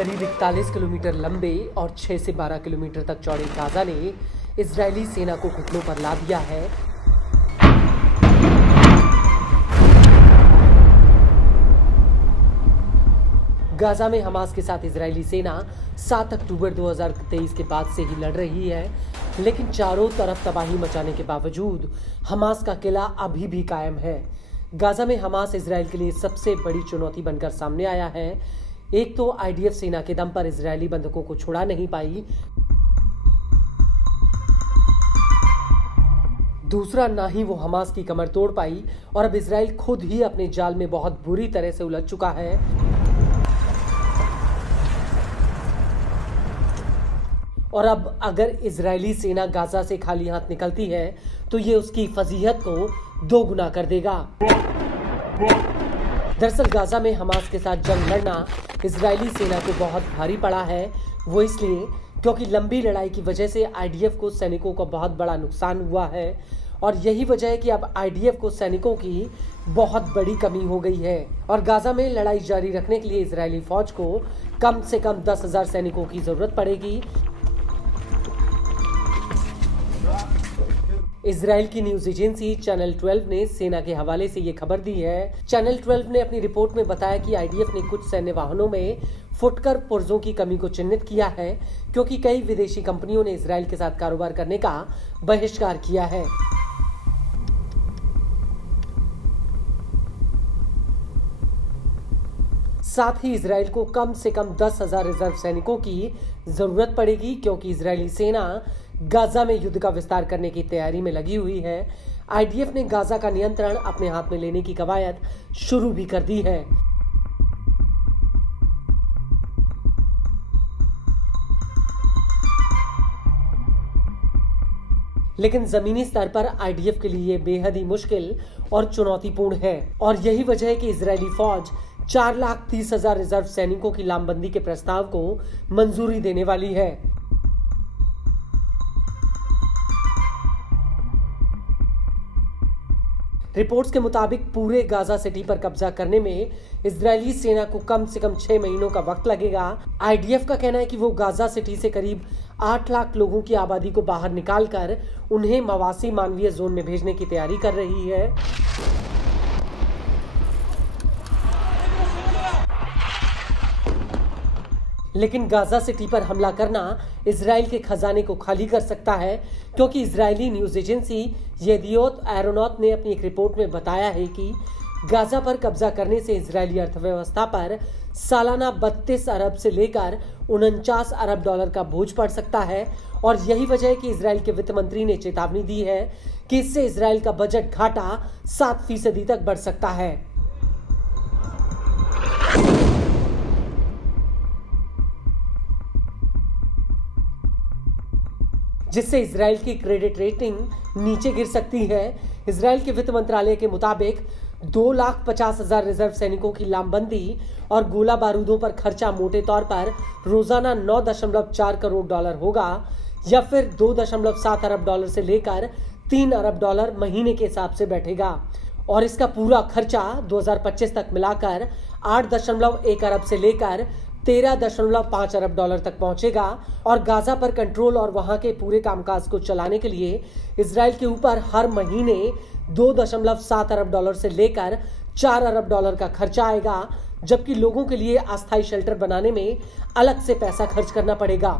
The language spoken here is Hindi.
करीब 41 किलोमीटर लंबे और 6 से 12 किलोमीटर तक चौड़े गाजा ने इजरायली सेना को घुटनों पर ला दिया है। गाजा में हमास के साथ इजरायली सेना 7 अक्टूबर 2023 के बाद से ही लड़ रही है, लेकिन चारों तरफ तबाही मचाने के बावजूद हमास का किला अभी भी कायम है। गाजा में हमास इजरायल के लिए सबसे बड़ी चुनौती बनकर सामने आया है। एक तो आईडीएफ सेना के दम पर इजरायली बंधकों को छुड़ा नहीं पाई, दूसरा ना ही वो हमास की कमर तोड़ पाई और अब इजरायल खुद ही अपने जाल में बहुत बुरी तरह से उलझ चुका है। और अब अगर इजरायली सेना गाजा से खाली हाथ निकलती है तो ये उसकी फजीहत को दोगुना कर देगा। दरअसल गाजा में हमास के साथ जंग लड़ना इजरायली सेना को बहुत भारी पड़ा है। वो इसलिए क्योंकि लंबी लड़ाई की वजह से आईडीएफ को सैनिकों का बहुत बड़ा नुकसान हुआ है और यही वजह है कि अब आईडीएफ को सैनिकों की बहुत बड़ी कमी हो गई है। और गाजा में लड़ाई जारी रखने के लिए इजरायली फौज को कम से कम 10,000 सैनिकों की जरूरत पड़ेगी। इजराइल की न्यूज एजेंसी चैनल 12 ने सेना के हवाले से ये खबर दी है। चैनल 12 ने अपनी रिपोर्ट में बताया कि आईडीएफ ने कुछ सैन्य वाहनों में फुटकर पुर्जों की कमी को चिन्हित किया है, क्योंकि कई विदेशी कंपनियों ने इजराइल के साथ कारोबार करने का बहिष्कार किया है। साथ ही इजराइल को कम से कम 10,000 रिजर्व सैनिकों की जरूरत पड़ेगी, क्योंकि इजरायली सेना गाजा में युद्ध का विस्तार करने की तैयारी में लगी हुई है। आईडीएफ ने गाजा का नियंत्रण अपने हाथ में लेने की कवायद शुरू भी कर दी है। लेकिन जमीनी स्तर पर आईडीएफ के लिए बेहद ही मुश्किल और चुनौतीपूर्ण है और यही वजह है कि इजरायली फौज 4,30,000 रिजर्व सैनिकों की लामबंदी के प्रस्ताव को मंजूरी देने वाली है। रिपोर्ट्स के मुताबिक पूरे गाजा सिटी पर कब्जा करने में इजरायली सेना को कम से कम 6 महीनों का वक्त लगेगा। आईडीएफ का कहना है कि वो गाजा सिटी से करीब 8 लाख लोगों की आबादी को बाहर निकालकर उन्हें मवासी मानवीय जोन में भेजने की तैयारी कर रही है। लेकिन गाजा सिटी पर हमला करना इजराइल के खजाने को खाली कर सकता है, क्योंकि इजरायली न्यूज एजेंसी येदियोत एरोनॉट ने अपनी एक रिपोर्ट में बताया है कि गाजा पर कब्जा करने से इजरायली अर्थव्यवस्था पर सालाना 32 अरब से लेकर 49 अरब डॉलर का बोझ पड़ सकता है। और यही वजह है कि इजराइल के वित्त मंत्री ने चेतावनी दी है कि इससे इजराइल का बजट घाटा 7% तक बढ़ सकता है। जिससे इजराइल की क्रेडिट रेटिंग नीचे गिर सकती है। इजराइल के वित्त मंत्रालय के मुताबिक 2,50,000 रिजर्व सैनिकों की लामबंदी और गोला बारूदों पर खर्चा मोटे तौर पर रोजाना 9.4 करोड़ डॉलर होगा, या फिर 2.7 अरब डॉलर से लेकर 3 अरब डॉलर महीने के हिसाब से बैठेगा। और इसका पूरा खर्चा 2025 तक मिलाकर 8.1 अरब से लेकर 13.5 अरब डॉलर तक पहुंचेगा। और गाजा पर कंट्रोल और वहां के पूरे कामकाज को चलाने के लिए इजराइल के ऊपर हर महीने 2.7 अरब डॉलर से लेकर 4 अरब डॉलर का खर्चा आएगा, जबकि लोगों के लिए अस्थायी शेल्टर बनाने में अलग से पैसा खर्च करना पड़ेगा।